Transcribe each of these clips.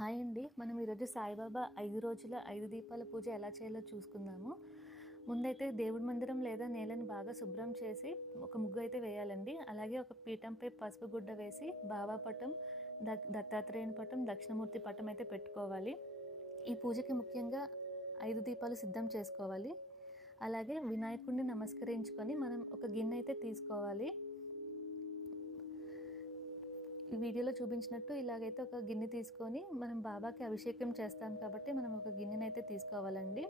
Hi అండి. మనం ఈరోజు సాయిబాబా 5 రోజుల 5 దీపాల పూజ ఎలా చేయాలో చూసుకుందాము. ముందైతే దేవుడి మందిరం లేదా నేలని బాగా శుభ్రం చేసి ఒక ముగ్గు అయితే వేయాలండి. అలాగే ఒక పీఠంపై పసుపు గుడ్డ వేసి బాబా పటం, దత్తాత్రేయుని పటం, దక్షిణమూర్తి పటం అయితే పెట్టుకోవాలి. ఈ పూజకి ముఖ్యంగా 5 దీపాలు సిద్ధం చేసుకోవాలి. అలాగే వినాయకుడిని నమస్కరించుకొని మనం ఒక గిన్నె అయితే తీసుకోవాలి. ఈ వీడియోలో చూపించినట్టు ఇలాగైతే ఒక గిన్నె తీసుకొని మనం బాబాకి అభిషేకం చేస్తాం కాబట్టి మనం ఒక గిన్నెనైతే తీసుకోవాలండి.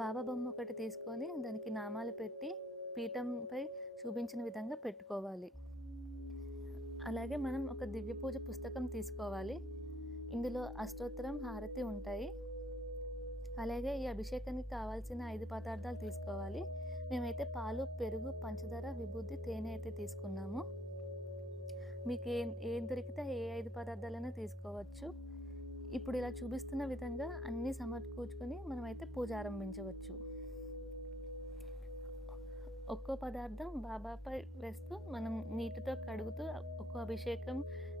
బాబా బొమ్మ ఒకటి తీసుకొని దానికి నామాలు పెట్టి పీఠంపై చూపించిన విధంగా పెట్టుకోవాలి. అలాగే మనం ఒక దివ్య పూజ పుస్తకం తీసుకోవాలి. ఇందులో అష్టోత్తరం, హారతి ఉంటాయి. అలాగే ఈ అభిషేకానికి కావాల్సిన 5 పదార్థాలు తీసుకోవాలి. మేమైతే పాలు, పెరుగు, పంచదార, విభూది, తేనె అయితే తీసుకున్నాము. మీకు ఏం దొరికితే ఏ 5 పదార్థాలైనా తీసుకోవచ్చు. ఇప్పుడు ఇలా చూపిస్తున్న విధంగా అన్నీ సమకూర్చుకొని మనమైతే పూజ ఆరంభించవచ్చు. ఒక్కో పదార్థం బాబాపై వేస్తూ మనం నీటితో కడుగుతూ ఒక్కో అభిషేకం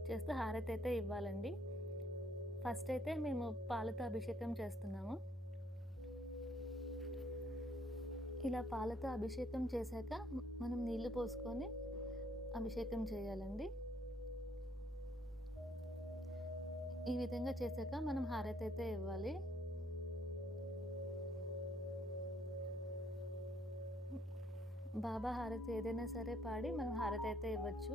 చేస్తూ హారతి అయితే ఇవ్వాలండి. ఫస్ట్ అయితే మేము పాలతో అభిషేకం చేస్తున్నాము. ఇలా పాలతో అభిషేకం చేశాక మనం నీళ్లు పోసుకొని అభిషేకం చేయాలండి. ఈ విధంగా చేశాక మనం హారతి అయితే ఇవ్వాలి. బాబా హారతి ఏదైనా సరే పాడి మనం హారతి అయితే ఇవ్వచ్చు.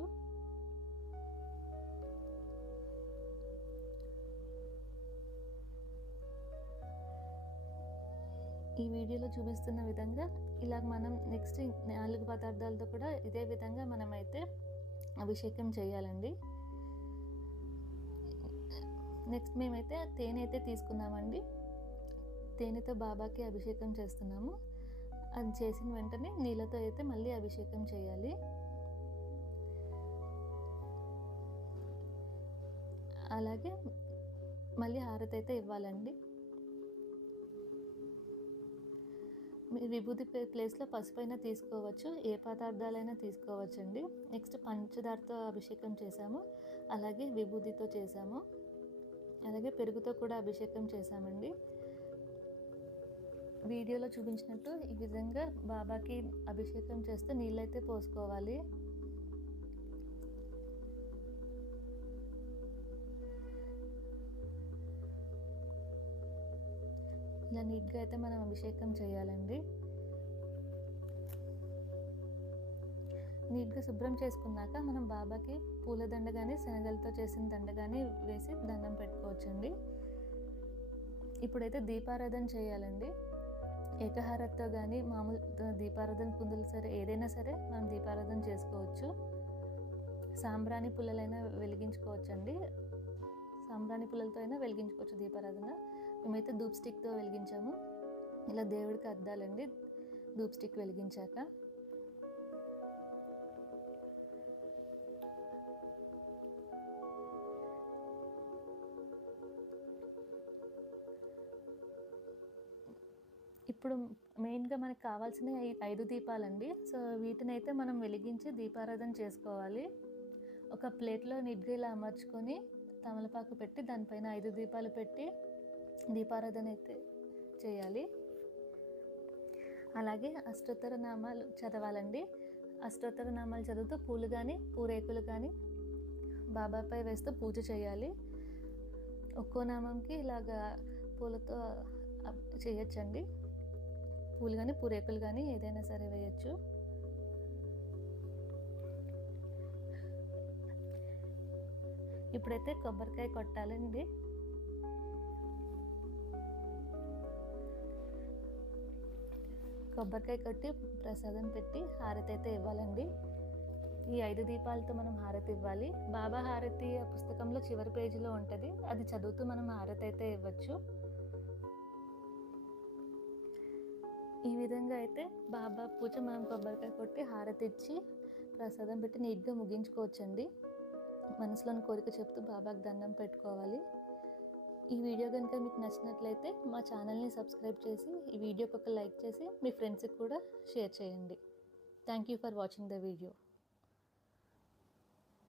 ఈ వీడియోలో చూపిస్తున్న విధంగా ఇలా మనం నెక్స్ట్ 4 పదార్థాలతో కూడా ఇదే విధంగా మనమైతే అభిషేకం చేయాలండి. నెక్స్ట్ మేమైతే తేనె అయితే తీసుకున్నామండి. తేనెతో బాబాకి అభిషేకం చేస్తున్నాము. అది చేసిన వెంటనే నీళ్ళతో అయితే మళ్ళీ అభిషేకం చేయాలి. అలాగే మళ్ళీ హారతి అయితే ఇవ్వాలండి. మీరు విభూతి ప్లేస్లో పసుపైనా తీసుకోవచ్చు, ఏ పదార్థాలైనా తీసుకోవచ్చండి. నెక్స్ట్ పంచదారతో అభిషేకం చేసాము, అలాగే విభూతితో చేసాము, అలాగే పెరుగుతో కూడా అభిషేకం చేశామండి. వీడియోలో చూపించినట్టు ఈ విధంగా బాబాకి అభిషేకం చేస్తే నీళ్ళైతే పోసుకోవాలి. ఇలా నీట్గా అయితే మనం అభిషేకం చేయాలండి. నీట్గా శుభ్రం చేసుకున్నాక మనం బాబాకి పూలదండ కానీ శనగలతో చేసిన దండ కానీ వేసి దండం పెట్టుకోవచ్చండి. ఇప్పుడైతే దీపారాధన చేయాలండి. ఏకహారతితో కానీ మామూలు దీపారాధన కుందులు సరే ఏదైనా సరే మనం దీపారాధన చేసుకోవచ్చు. సాంబ్రాణి పుల్లలైనా వెలిగించుకోవచ్చండి. సాంబ్రాణి పుల్లలతో అయినా వెలిగించుకోవచ్చు దీపారాధన. మేమైతే ధూప్ స్టిక్తో వెలిగించాము. ఇలా దేవుడికి అద్దాలండి ధూప్ స్టిక్ వెలిగించాక. ఇప్పుడు మెయిన్గా మనకు కావాల్సిన 5 దీపాలండి. సో వీటిని అయితే మనం వెలిగించి దీపారాధన చేసుకోవాలి. ఒక ప్లేట్లో నీట్గా ఇలా అమర్చుకొని తమలపాకు పెట్టి దానిపైన 5 దీపాలు పెట్టి దీపారాధన అయితే చేయాలి. అలాగే అష్టోత్తర నామాలు చదవాలండి. అష్టోత్తర నామాలు చదువుతూ పూలు కానీ పూరేకులు కానీ బాబాపై వేస్తూ పూజ చేయాలి. ఒక్కో నామంకి ఇలాగా పూలతో చేయొచ్చండి. పూలు కానీ పూరేకులు కానీ ఏదైనా సరే వేయచ్చు. ఇప్పుడైతే కొబ్బరికాయ కొట్టాలండి. కొబ్బరికాయ కొట్టి ప్రసాదం పెట్టి హారతి అయితే ఇవ్వాలండి. ఈ 5 దీపాలతో మనం హారతి ఇవ్వాలి. బాబా హారతి పుస్తకంలో చివరి పేజీలో ఉంటుంది. అది చదువుతూ మనం హారతి అయితే ఇవ్వచ్చు. ఈ విధంగా అయితే బాబా పూజ మనం కొబ్బరికాయ కొట్టి హారతి ఇచ్చి ప్రసాదం పెట్టి నీట్గా ముగించుకోవచ్చండి. మనసులోని కోరిక చెప్తూ బాబాకి దండం పెట్టుకోవాలి. ఈ వీడియో కనుక మీకు నచ్చినట్లయితే మా ఛానల్ని సబ్స్క్రైబ్ చేసి ఈ వీడియోకి ఒక లైక్ చేసి మీ ఫ్రెండ్స్కి కూడా షేర్ చేయండి. Thank you for watching the video.